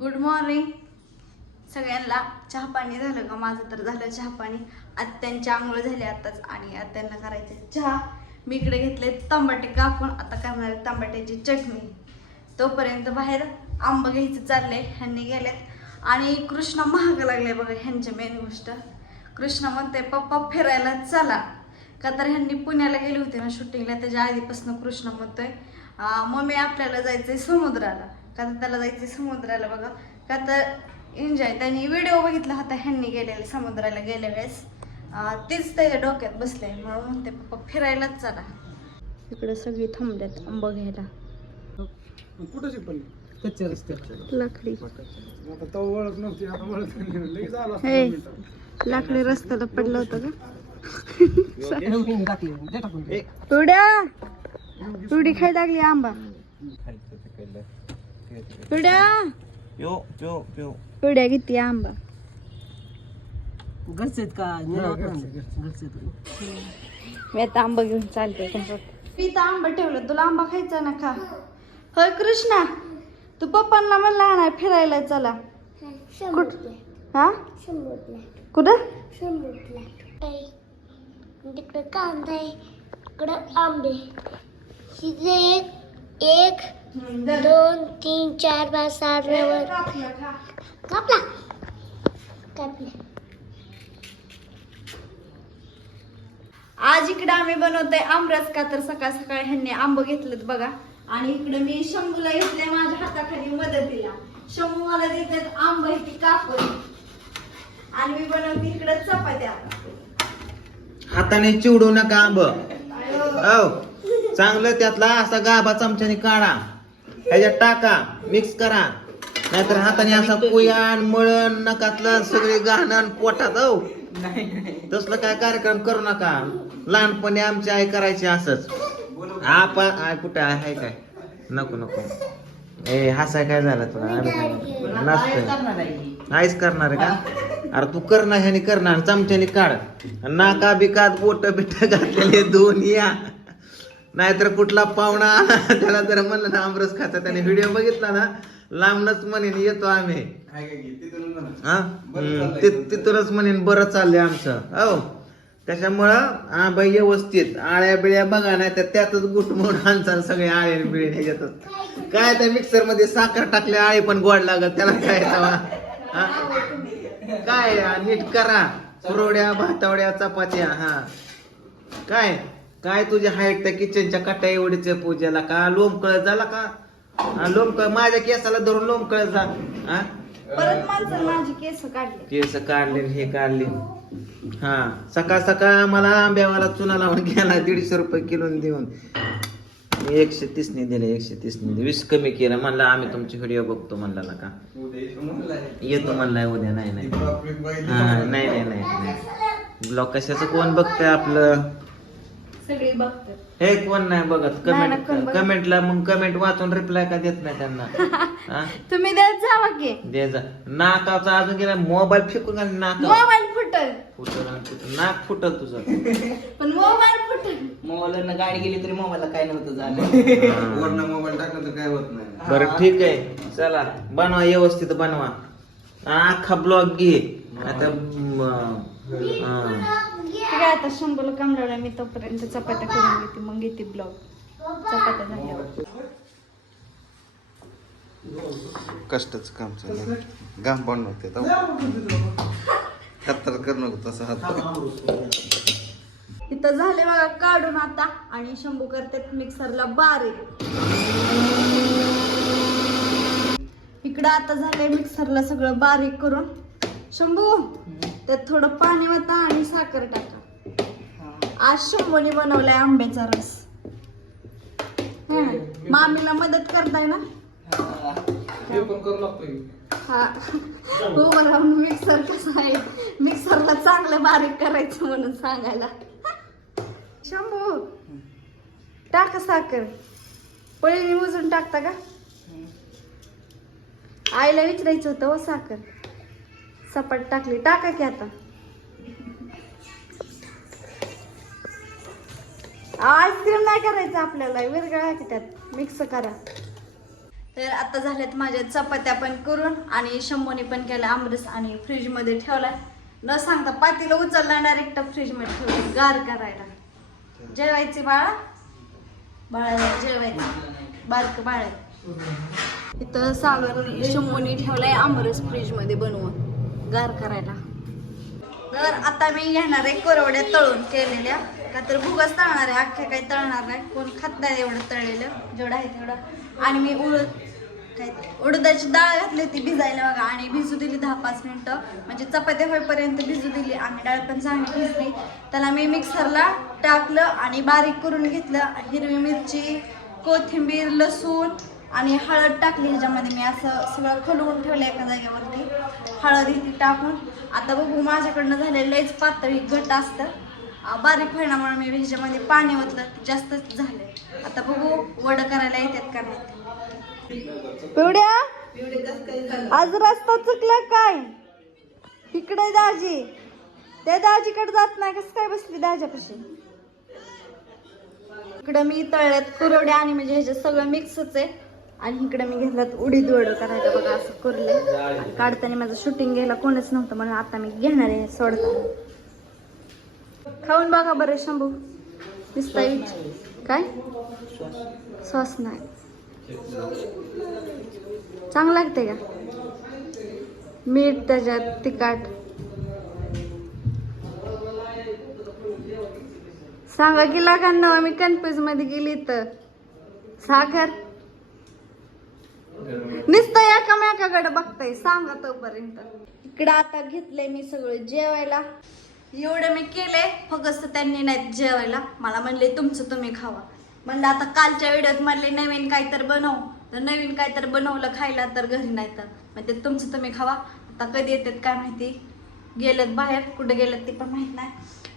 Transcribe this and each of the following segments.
Good morning सगळ्यांना चहा पाणी झालं का? माझं तर झालं चहा पाणी. आत्यांची आंघोळ झाली आताच आणि आत्यांना करायचे चहा. मी इकडे घेतले तांबाटे कापून. आता करणार आहे? तांबाट्याची चटणी. तोपर्यंत बाहेर आंबा घ्यायचं चालले ह्यांनी गेलेत. आणि कृष्णा महाग लागले बघा ह्यांची मेन गोष्ट. कृष्णा म्हणते पप्पा फिरायला चला. का तर ह्यांनी पुण्याला गेली होती ना शूटिंगला त्याच्या आधीपासून कृष्णा म्हणतोय मम्मी आपल्याला जायचंय समुद्राला. का तर त्याला जायचंय समुद्राला बघा. का तर एन्जॉय त्यांनी व्हिडिओ बघितला होता ह्यांनी गेलेले समुद्राला गेल्या वेळेस. तेच त्याच्या डोक्यात बसले म्हणून म्हणते पप्पा फिरायलाच चला. इकडे सगळी थांबल्यात आंबा घ्यायला. कुठं शिकवली? कच्च्या रस्त्यात लाकडी. आता ओळख नव्हती आता ओळख. लाकडी रस्त्याला पडलं होतं का. तुड्या तुडी खाय लागली आंबा. तुड्या प्यो प्यो प्यो तुड्या किती आंबा घरचे आहेत का घरचे. मी आता आंबा घेऊन चालते मी इथं आंबा ठेवलं तुला आंबा खायचा ना खा होय कृष्णा तू पप्पांना म्हणला नाही फिरायला चला कुठ हा कुठं तिकडे कांदा आहे इकडं आंबे एक एक दोन तीन चार पाच सहा नऊ कापला. कापले. आज इकडे आम्ही बनवतोय आमरस का तर सकाळ सकाळी ह्यांनी आंब घेतलेत बघा. आणि इकडे मी शंभूला घेतले माझ्या हाताखाली मदतीला. शंभू मला देतात आंब इथे कापून आणि मी बनवते इकडे चपात्या. हाताने चिवडू नका आंब. चांगलं त्यातला असा गाभा चमच्याने काढा. ह्याच्यात टाका मिक्स करा. नाहीतर हाताने असा पुयान मळण नकातलं सगळे गहणं पोटात हो तसलं काय कार्यक्रम करू नका. लहानपणी आमची आई करायची असंच. आपण आय कुठं आहे काय? नको नको. ए हसाय काय झालं तुला? आम्ही आईच करणार आहे. का? अरे तू करणार ह्याने करणार चमच्याने काढ. नाका बिकात बोट बिट घातलेले दोन या. नाहीतर कुठला पाहुणा? त्याला जर म्हणलं ना आमरस खायचा त्याने व्हिडिओ बघितला ना लांबनच म्हणेन येतो आम्ही. हा? तिथूनच म्हणेन बरं चाललंय आमचं. हो. त्याच्यामुळं हा बाई व्यवस्थित. आळ्या बिळ्या बघा नाही तर त्यातच गुटमुट आणचाल सगळे आळे बिळे ह्याच्यातच काय त्या मिक्सरमध्ये साखर टाकले आळे पण गोड लागत त्याला काय हा? काय नीट करा. कुरवड्या भातावड्या चपात्या हा. काय? काय तुझी हाईट त्या किचनच्या कट्या एवढीच पूजेला का? लोंबकळ झाला का? हा, लोंबकळ माझ्या केसाला धरून लोंबकळ जा. हा? परत माणसं माझी केस काढले. केस काढले आणि हे काढले. हा सकाळ सकाळ मला आंब्यावाला चुना लावून गेला दीडशे रुपये किलो देऊन. एकशे तीसने दिले एकशे तीसने दिले. वीस कमी केलं म्हणलं आम्ही तुमची व्हिडिओ बघतो म्हणला ना का येतो म्हणलाय उद्या नाही नाही. हा नाही नाही नाही नाही. ब्लॉग कशाचं कोण बघतंय आपलं? सगळी बघतात. हे कोण नाही बघत? नाही ना, कोण कमेंट बघत. कमेंटला मग कमेंट वाचून रिप्लाय का देत नाही त्यांना? हा? तुम्ही देत जावा की. दे जा. नाकाचा अजून गेला मोबाईल फेकून घाल नाका मोबाईल फुटल. फुटल आणि फुटल. नाक फुटल तुझं. पण मोबाईल फुटल. मोबाईलवरनं गाडी गेली तरी मोबाईलला काय नव्हतं झालं. हा. मोबाईल टाकलं तर काय होत नाही. बरं ठीक आहे. चला बनवा व्यवस्थित बनवा. अख्खा ब्लॉग घे. आता म, हा. ठीक आहे आता शंभूला कमरवलं मी तोपर्यंत चपात्या करून घेते. मग घेते ब्लॉग. चपात्या झाल्यावर कष्टाचं काम चालू घाम पण नव्हते कत्तर कर नको तसं हात. इथं झाले बघा काढून आता. आणि शंभू करतात मिक्सरला बारीक. इकडं आता झालंय मिक्सरला सगळं बारीक करून. शंभू त्यात थोडं पाणी वाटा आणि साखर टाका. आज शंभूने बनवलाय आंब्याचा रस. हं. मामीला मदत करताय ना? हे. पण करू लागतोय. हा. हो मला मिक्सर कसा आहे? मिक्सरला चांगलं बारीक करायचं म्हणून सांगायला. शंभू टाका साखर. पळीने मोजून टाकता का? आईला विचारायचं होतं हो साखर. सपाट टाकली. टाका की आता. आईस्क्रीम नाही करायचं आपल्याला वेगळा की त्यात मिक्स करा. तर आता झाल्यात माझ्या चपात्या पण करून आणि शंभूने पण केला आमरस आणि फ्रीजमध्ये ठेवलाय. न सांगता पातीला उचलला डायरेक्ट फ्रीजमध्ये ठेवलं गार करायला. जेवायची बाळा? बाळाला जेवायचं. बारक बाळ आहे. इथं सागर शंभूने ठेवलाय आमरस फ्रीजमध्ये बनवून गार करायला. तर आता मी घेणार आहे कोरवड्या तळून केलेल्या. का तर भुगच तळणार आहे अख्ख्या काही तळणार नाही. कोण खात नाही एवढं तळलेलं जेवढं आहे तेवढं. आणि मी उडद काय उडदाची डाळ घातली होती भिजायला बघा आणि भिजू दिली दहा पाच मिनिटं. म्हणजे चपात्या होईपर्यंत भिजू दिली. आणि डाळ पण चांगली भिजली. त्याला मी मिक्सरला टाकलं आणि बारीक करून घेतलं. हिरवी मिरची कोथिंबीर लसूण आणि हळद टाकली. ह्याच्यामध्ये मी असं सगळं खलवून ठेवलं एका जागेवरती. हळद ही टाकून. आता बघू माझ्याकडनं झालेलं लयच पातळी घट असतं. बारीक म्हणून मी ह्याच्यामध्ये पाणी ओतलं. जास्तच झाले. आता बघू वड करायला येतात का नाही पिवड्या आज रस्ता चुकला काय? इकडे दाजी. त्या दाजीकडे जात नाही. कसं काय बसली दाजापाशी? इकडं मी तळ्यात कुरवड्या आणि म्हणजे ह्याच्यात सगळं मिक्सच आहे. आणि इकडे मी घेतलात उडीद वड करायला बघा असं करले आणि काढताना माझं शूटिंग घ्यायला कोणच नव्हतं म्हणून आता मी घेणार आहे सोडताना. खाऊन बघा बरं शंभू. दिसता काय? सॉस नाही. चांगलं लागते का? मीठ त्याच्यात तिखट. सांगा की लागांना मी कन्फ्युजमध्ये गेली तर साखर? नुसतं एकामेकाकडे बघताय. सांगा तोपर्यंत. इकडं आता घेतलंय मी सगळं जेवायला. एवढं मी केलंय. फक्त त्यांनी नाही जेवायला. मला म्हणले तुमचं तुम्ही खावा. म्हणलं आता कालच्या व्हिडिओत म्हणले नवीन काय तर बनव. तर नवीन काय तर बनवलं खायला तर घरी नाही तर. म्हणजे तुमचं तुम्ही खावा. आता कधी येतात काय माहिती? गेलेत बाहेर. कुठे गेलत ते पण माहीत नाही.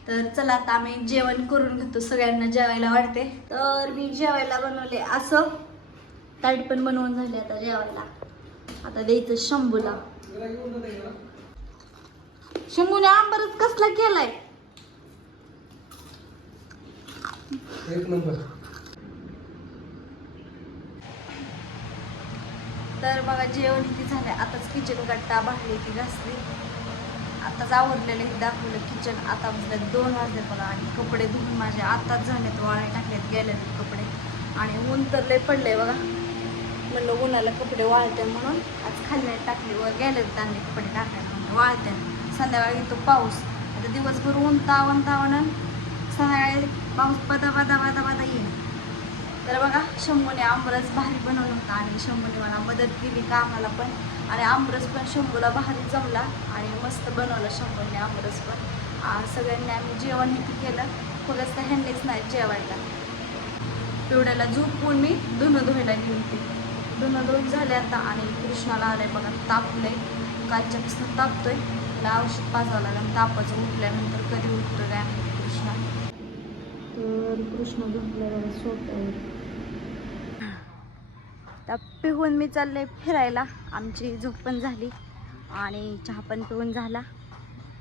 तर चला आता आम्ही जेवण करून घेतो. सगळ्यांना जेवायला वाटते तर मी जेवायला बनवले असं. ताट पण बनवून झाले आता जेवायला. आता द्यायचं शंभूला. शंभूने आंबरच कसला केलाय? एक नंबर. तर बघा जेवण किती झालंय? आताच किचन गट्टा भांडली ती घासली. आताच आवरलेलं हे दाखवलं किचन आता बसलं दोन वाजले बघा आणि कपडे धुवून माझे आताच झालेत वाळे टाकलेत गेले कपडे. आणि ऊन तर लय पडलंय बघा. म्हणलं उन्हाला कपडे वाळते म्हणून आज खाल्ले टाकले. वर गेले त्यांनी कपडे टाकायला म्हणलं वाळते संध्याकाळी येतो पाऊस. आता दिवसभर ऊन तावण तावण संध्याकाळी पाऊस पदा पदा पदा पदा येईल तर बघा शंभूने आमरस भारी बनवलं होतं आणि शंभूने मला मदत केली कामाला पण. आणि आमरस पण शंभूला भारी जमला आणि मस्त बनवलं शंभूने आमरस पण. सगळ्यांनी आम्ही जेवण इथे केलं. फक्त ह्यांनीच नाही जेवायला. पिवड्याला झोपून मी धुणं धुवायला गेली होती. धुणं धुवून झाले आता आणि कृष्णाला आलंय बघा तापलंय. कालच्यापासून तापतोय. त्याला औषध पाजावं लागेल तापाचं उठल्यानंतर कधी उठतो काय माहिती कृष्णा? तर कृष्ण झोपल्यावर सोपं त्या पिहून मी चालले फिरायला. आमची झोप पण झाली आणि चहा पण पिऊन झाला.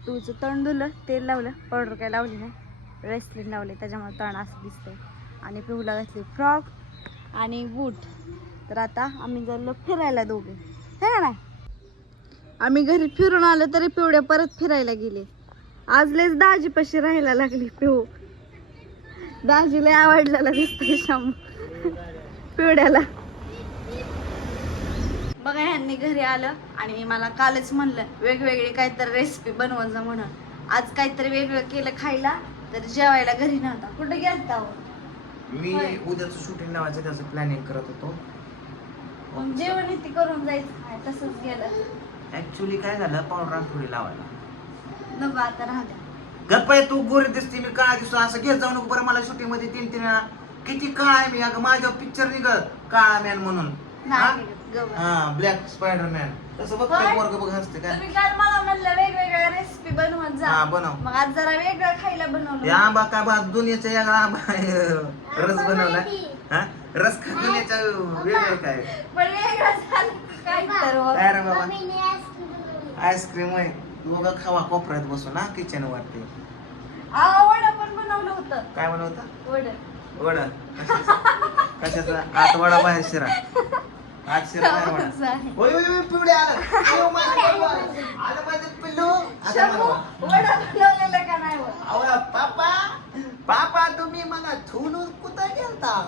तुझं तण धुलं तेल लावलं पावडर काय लावली नाही. रेसलिन लावले त्याच्यामुळे तण असं दिसतंय. आणि पिहूला घातली फ्रॉक आणि बूट. तर आता आम्ही चाललो फिरायला दोघे. है ना आम्ही घरी फिरून आलो तरी पिवड्या परत फिरायला गेले. आज लेच दाजीपाशी राहायला लागली पिहू दाजीला आवडलेला दिसतोय शाम. पिवड्याला बघा ह्यांनी घरी आलं आणि मला कालच म्हणलं वेगवेगळी काहीतरी रेसिपी बनवत जा म्हणून. आज काहीतरी वेगळं केलं खायला तर जेवायला घरी नव्हता. कुठे गेलता हो? मी उद्याचं शूटिंग लावायचं त्याचं प्लॅनिंग करत होतो. मग जेवण इथे करून जायचं. तसंच गेलं. ऍक्च्युली काय झालं? पावडर थोडी लावायला. नको आता राहू द्या. गप्पा आहे, तू गोरी दिसते मी काळा दिसतो. असं घेत जाऊ नको बरं मला शूटिंगमध्ये तीन तीन वेळा. किती काळा आहे मी अगं माझ्या पिक्चर निघत काळा मॅन म्हणून. नाही गवत. हा ब्लॅक स्पायडर मॅन तसं बघतोय होय? पोरग बघ हसते काय? तुम्ही काल मला म्हणलं वेगवेगळ्या रेसिपी बनवत जा. हा, बनव. मग आज जरा वेगळं खायला बनवलं. या आंबा काय बा दुनियाचा वेगळा आंबा आहे. रस बनवला हा? रस का दुनियाचा वेगळं काय? पण वेगळं झालं. काय हो. रे बाबा? आईस्क्रीम आहे दोघं खावा कोपऱ्यात बसून हा किचन वरती. आ, वडा पण बनवलं होतं. काय बनवता वड. वडा. कशाचा? आत वडा बाहेर शिरा. आज शिरा. ओय ओय ओय पिवळे आलं. अयो, माझं पिल्लू आलं. आलं माझं पिल्लू. आता शंभू, मला वडा बनवलेलं का नाही वर? अहो पापा. पापा तुम्ही मला ठेवून कुठं गेलता?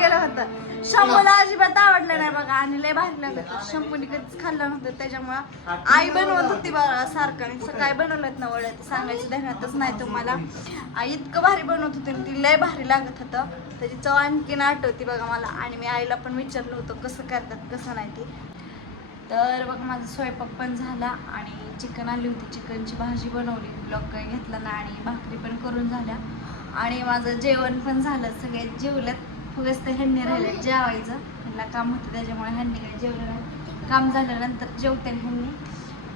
गेलं होतं. शंभूला अजिबात आवडलं नाही बघा. आणि लय भारी लागत शंभूने कधीच खाल्लं नव्हतं. त्याच्यामुळं आई बनवत होती बघा सारखं. आणि सकाळी बनवलं ना वड्या सांगायचं ध्यानातच नाही तुम्हाला. आई इतकं भारी बनवत होती ती लय भारी लागत होतं. त्याची चव आणखीन आठवती बघा मला. आणि मी आईला पण विचारलं होतं कसं करतात कसं नाही ते. तर बघ माझा स्वयंपाक पण झाला आणि चिकन आली होती. चिकनची भाजी बनवली. ब्लॉक काही घेतला ना आणि भाकरी पण करून झाल्या. आणि माझं जेवण पण झालं. सगळे जेवल्यात. फक्त ह्यांनी राहिलं जेवायचं. ह्यांना काम होतं त्याच्यामुळे ह्यांनी काय जेवलं काम झाल्यानंतर जेवते ह्यांनी.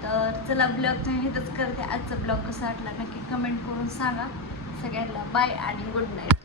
तर चला ब्लॉग तुम्ही इथंच करते. आजचा ब्लॉग कसा वाटला नक्की कमेंट करून सांगा. सगळ्यांना बाय आणि गुड नाईट